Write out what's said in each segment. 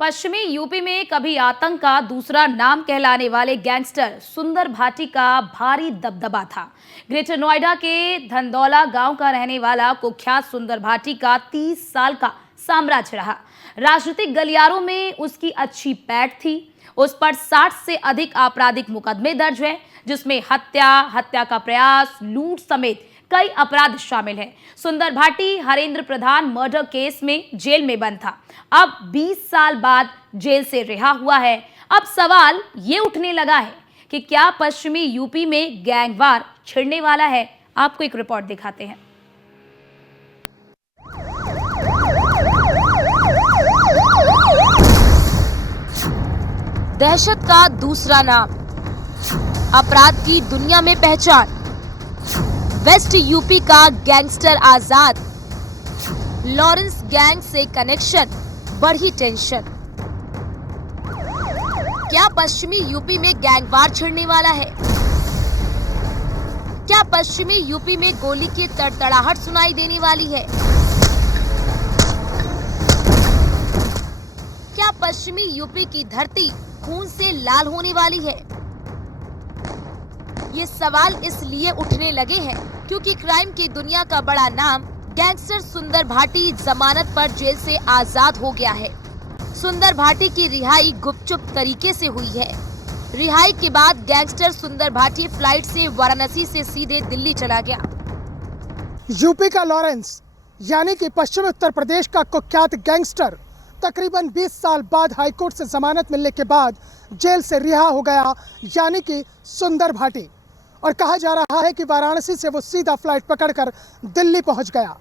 पश्चिमी यूपी में कभी आतंक का दूसरा नाम कहलाने वाले गैंगस्टर सुंदर भाटी का भारी दबदबा था। ग्रेटर नोएडा के धंदौला गांव का रहने वाला कुख्यात सुंदर भाटी का 30 साल का साम्राज्य रहा। राजनीतिक गलियारों में उसकी अच्छी पैठ थी। उस पर 60 से अधिक आपराधिक मुकदमे दर्ज हैं, जिसमें हत्या का प्रयास, लूट समेत कई अपराध शामिल हैं। सुंदर भाटी हरेंद्र प्रधान मर्डर केस में जेल में बंद था। अब 20 साल बाद जेल से रिहा हुआ है। अब सवाल ये उठने लगा है कि क्या पश्चिमी यूपी में गैंगवार छिड़ने वाला है। आपको एक रिपोर्ट दिखाते हैं। दहशत का दूसरा नाम, अपराध की दुनिया में पहचान, वेस्ट यूपी का गैंगस्टर आजाद, लॉरेंस गैंग से कनेक्शन, बढ़ी टेंशन। क्या पश्चिमी यूपी में गैंगवार छिड़ने वाला है? क्या पश्चिमी यूपी में गोली की तड़तड़ाहट सुनाई देने वाली है? क्या पश्चिमी यूपी की धरती खून से लाल होने वाली है? ये सवाल इसलिए उठने लगे हैं क्योंकि क्राइम की दुनिया का बड़ा नाम गैंगस्टर सुंदर भाटी जमानत पर जेल से आजाद हो गया है। सुंदर भाटी की रिहाई गुपचुप तरीके से हुई है। रिहाई के बाद गैंगस्टर सुंदर भाटी फ्लाइट से वाराणसी से सीधे दिल्ली चला गया। यूपी का लॉरेंस यानी कि पश्चिम उत्तर प्रदेश का कुख्यात गैंगस्टर तकरीबन 20 साल बाद हाईकोर्ट से जमानत मिलने के बाद जेल से रिहा हो गया, यानी कि सुंदर भाटी। और कहा जा रहा है कि वाराणसी से वो सीधा फ्लाइट पकड़कर दिल्ली पहुंच गया।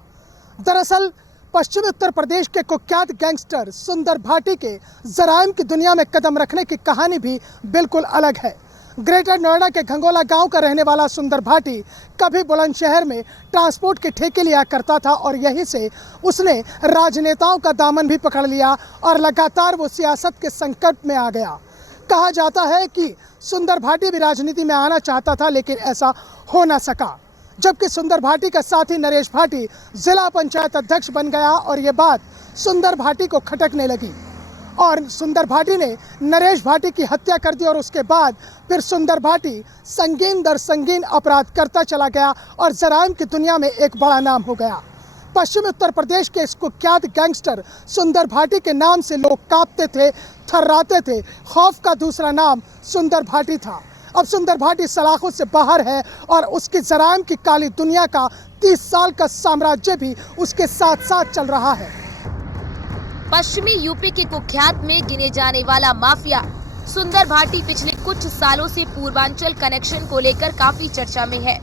दरअसल पश्चिमी उत्तर प्रदेश के कुख्यात गैंगस्टर सुंदर भाटी के जराइम की दुनिया में कदम रखने की कहानी भी बिल्कुल अलग है। ग्रेटर नोएडा के घंगोला गांव का रहने वाला सुंदर भाटी कभी बुलंदशहर में ट्रांसपोर्ट के ठेके लिया करता था और यहीं से उसने राजनेताओं का दामन भी पकड़ लिया और लगातार वो सियासत के संकट में आ गया। कहा जाता है कि सुंदर भाटी भी राजनीति में आना चाहता था, लेकिन ऐसा हो ना सका। जबकि सुंदर भाटी का साथी नरेश भाटी जिला पंचायत अध्यक्ष बन गया और ये बात सुंदर भाटी को खटकने लगी और सुंदर भाटी ने नरेश भाटी की हत्या कर दी और उसके बाद फिर सुंदर भाटी संगीन दर संगीन अपराध करता चला गया और जराइम की दुनिया में एक बड़ा नाम हो गया। पश्चिमी उत्तर प्रदेश के इस कुख्यात गैंगस्टर सुंदर भाटी के नाम से लोग कांपते थे, थर्राते थे। खौफ का दूसरा नाम सुंदर भाटी था। अब सुंदर भाटी सलाखों से बाहर है और उसकी जराइम की काली दुनिया का 30 साल का साम्राज्य भी उसके साथ साथ चल रहा है। पश्चिमी यूपी के कुख्यात में गिने जाने वाला माफिया सुंदर भाटी पिछले कुछ सालों से पूर्वांचल कनेक्शन को लेकर काफी चर्चा में है।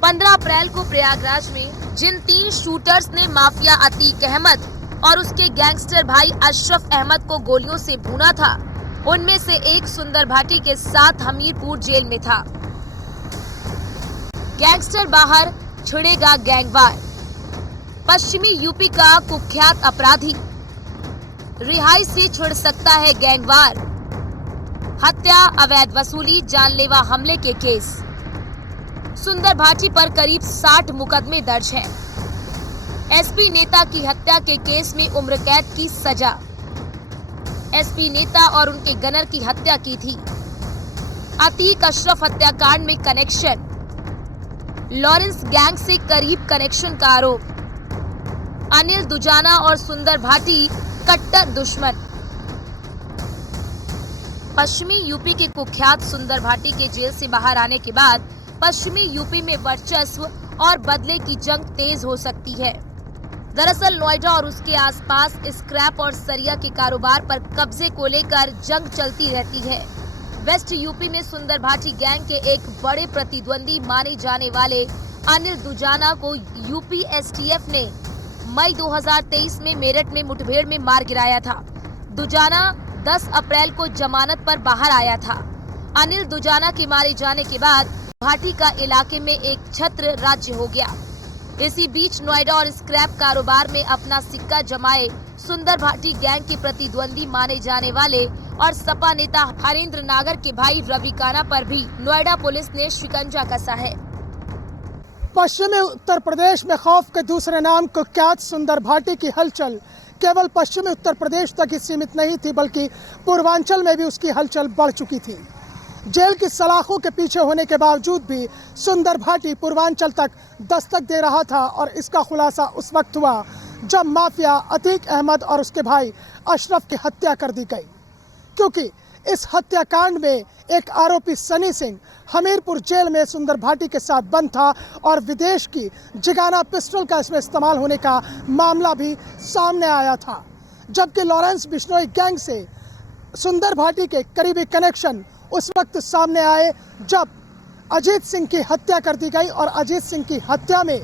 15 अप्रैल को प्रयागराज में जिन 3 शूटर्स ने माफिया अतीक अहमद और उसके गैंगस्टर भाई अशरफ अहमद को गोलियों से भूना था, उनमें से एक सुंदर भाटी के साथ हमीरपुर जेल में था। गैंगस्टर बाहर, छिड़ेगा गैंगवार। पश्चिमी यूपी का कुख्यात अपराधी रिहाई से छिड़ सकता है गैंगवार। हत्या, अवैध वसूली, जानलेवा हमले के केस। सुंदर भाटी पर करीब 60 मुकदमे दर्ज हैं। एसपी नेता की हत्या के केस में उम्र कैद की सजा। एसपी नेता और उनके गनर की हत्या की थी। अतीक अशरफ हत्याकांड में कनेक्शन। लॉरेंस गैंग से करीब कनेक्शन का आरोप। अनिल दुजाना और सुंदर भाटी कट्टर दुश्मन। पश्चिमी यूपी के कुख्यात सुंदर भाटी के जेल से बाहर आने के बाद पश्चिमी यूपी में वर्चस्व और बदले की जंग तेज हो सकती है। दरअसल नोएडा और उसके आसपास स्क्रैप और सरिया के कारोबार पर कब्जे को लेकर जंग चलती रहती है। वेस्ट यूपी में सुंदर भाटी गैंग के एक बड़े प्रतिद्वंदी माने जाने वाले अनिल दुजाना को यूपी एसटीएफ ने मई 2023 में मेरठ में मुठभेड़ में मार गिराया था। दुजाना 10 अप्रैल को जमानत पर बाहर आया था। अनिल दुजाना के मारे जाने के बाद भाटी का इलाके में एक छत्र राज्य हो गया। इसी बीच नोएडा और स्क्रैप कारोबार में अपना सिक्का जमाए सुंदर भाटी गैंग के प्रतिद्वंदी माने जाने वाले और सपा नेता हरेंद्र नागर के भाई रवि काना पर भी नोएडा पुलिस ने शिकंजा कसा है। पश्चिमी उत्तर प्रदेश में खौफ के दूसरे नाम कुख्यात सुंदर भाटी की हलचल केवल पश्चिमी उत्तर प्रदेश तक ही सीमित नहीं थी, बल्कि पूर्वांचल में भी उसकी हलचल बढ़ चुकी थी। जेल की सलाखों के पीछे होने के बावजूद भी सुंदर भाटी पूर्वांचल तक दस्तक दे रहा था, और इसका खुलासा उस वक्त हुआ जब माफिया अतीक अहमद और उसके भाई अशरफ की हत्या कर दी गई। क्योंकि इस हत्याकांड में एक आरोपी सनी सिंह हमीरपुर जेल में सुंदर भाटी के साथ बंद था, और विदेश की जिगाना पिस्टल का इसमें इस्तेमाल होने का मामला भी सामने आया था। जबकि लॉरेंस बिश्नोई गैंग से सुंदर भाटी के करीबी कनेक्शन उस वक्त सामने आए जब अजीत सिंह की हत्या कर दी गई, और अजीत सिंह की हत्या में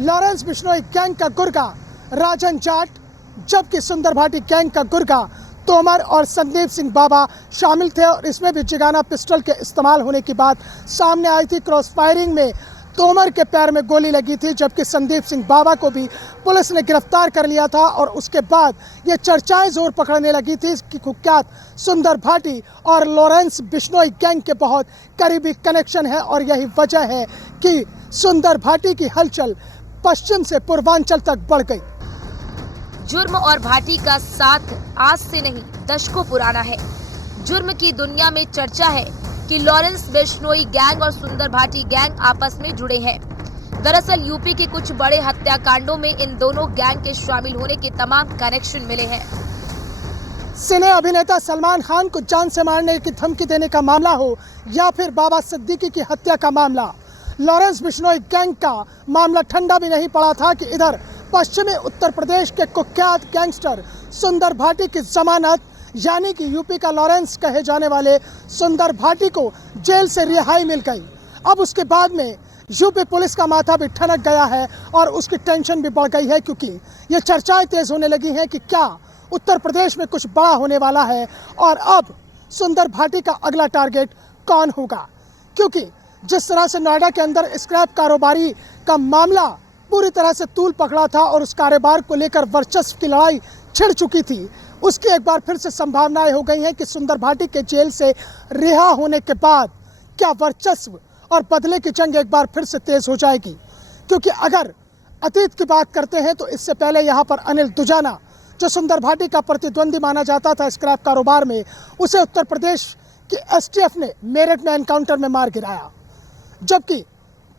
लॉरेंस बिश्नोई गैंग का गुर्गा राजन जाट, जबकि सुंदर भाटी गैंग का गुर्गा तोमर और संदीप सिंह बाबा शामिल थे। और इसमें भी जिगाना पिस्टल के इस्तेमाल होने की बात सामने आई थी। क्रॉस फायरिंग में तोमर के पैर में गोली लगी थी, जबकि संदीप सिंह बाबा को भी पुलिस ने गिरफ्तार कर लिया था। और उसके बाद ये चर्चाएं जोर पकड़ने लगी थी कि कुख्यात सुंदर भाटी और लॉरेंस बिश्नोई गैंग के बहुत करीबी कनेक्शन है, और यही वजह है कि सुंदर भाटी की हलचल पश्चिम से पूर्वांचल तक बढ़ गई। जुर्म और भाटी का साथ आज से नहीं दशकों पुराना है। जुर्म की दुनिया में चर्चा है कि लॉरेंस बिश्नोई गैंग और सुंदर भाटी गैंग आपस में जुड़े हैं। दरअसल यूपी के कुछ बड़े हत्याकांडों में इन दोनों गैंग के शामिल होने के तमाम कनेक्शन मिले हैं। सिने अभिनेता सलमान खान को जान से मारने की धमकी देने का मामला हो, या फिर बाबा सिद्दीकी की हत्या का मामला, लॉरेंस बिश्नोई गैंग का मामला ठंडा भी नहीं पड़ा था कि इधर पश्चिमी उत्तर प्रदेश के कुख्यात गैंगस्टर सुंदर भाटी की जमानत, यानी कि यूपी का लॉरेंस कहे जाने वाले सुंदर भाटी को जेल से रिहाई मिल गई। अब उसके बाद में यूपी पुलिस का माथा भी ठनक गया है, और उसकी टेंशन भी बढ़ गई है, क्योंकि ये चर्चाएं तेज होने लगी हैं कि क्या उत्तर प्रदेश में कुछ बड़ा होने वाला है, और अब सुंदर भाटी का अगला टारगेट कौन होगा। क्योंकि जिस तरह से नोएडा के अंदर स्क्रैप कारोबारी का मामला पूरी तरह से तूल पकड़ा था, और उस कारोबार को लेकर वर्चस्व की लड़ाई छिड़ चुकी थी, उसकी एक बार फिर से संभावनाएं हो गई हैं कि सुंदर भाटी के जेल से रिहा होने के बाद क्या वर्चस्व और बदले की जंग एक बार फिर से तेज हो जाएगी। क्योंकि अगर अतीत की बात करते हैं तो इससे पहले यहाँ पर अनिल दुजाना, जो सुंदर भाटी का प्रतिद्वंदी माना जाता था स्क्रैप कारोबार में, उसे उत्तर प्रदेश की एसटीएफ ने मेरठ में एनकाउंटर में मार गिराया। जबकि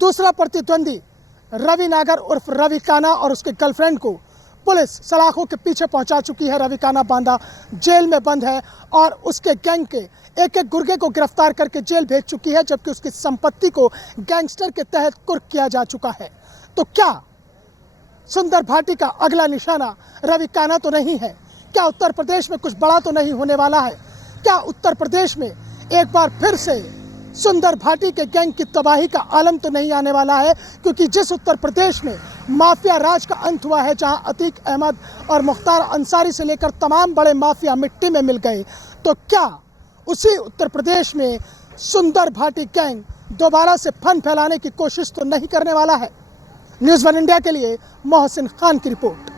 दूसरा प्रतिद्वंदी रवि नागर उर्फ रवि काना और उसके गर्लफ्रेंड को पुलिस सलाखों के पीछे पहुंचा चुकी है। रवि काना बांदा जेल में बंद है, और उसके गैंग के एक एक गुर्गे को गिरफ्तार करके जेल भेज चुकी है, जबकि उसकी संपत्ति को गैंगस्टर के तहत कुर्क किया जा चुका है। तो क्या सुंदर भाटी का अगला निशाना रवि काना तो नहीं है? क्या उत्तर प्रदेश में कुछ बड़ा तो नहीं होने वाला है? क्या उत्तर प्रदेश में एक बार फिर से सुंदर भाटी के गैंग की तबाही का आलम तो नहीं आने वाला है? क्योंकि जिस उत्तर प्रदेश में माफिया राज का अंत हुआ है, जहां अतीक अहमद और मुख्तार अंसारी से लेकर तमाम बड़े माफिया मिट्टी में मिल गए, तो क्या उसी उत्तर प्रदेश में सुंदर भाटी गैंग दोबारा से फन फैलाने की कोशिश तो नहीं करने वाला है? न्यूज़ वन इंडिया के लिए मोहसिन खान की रिपोर्ट।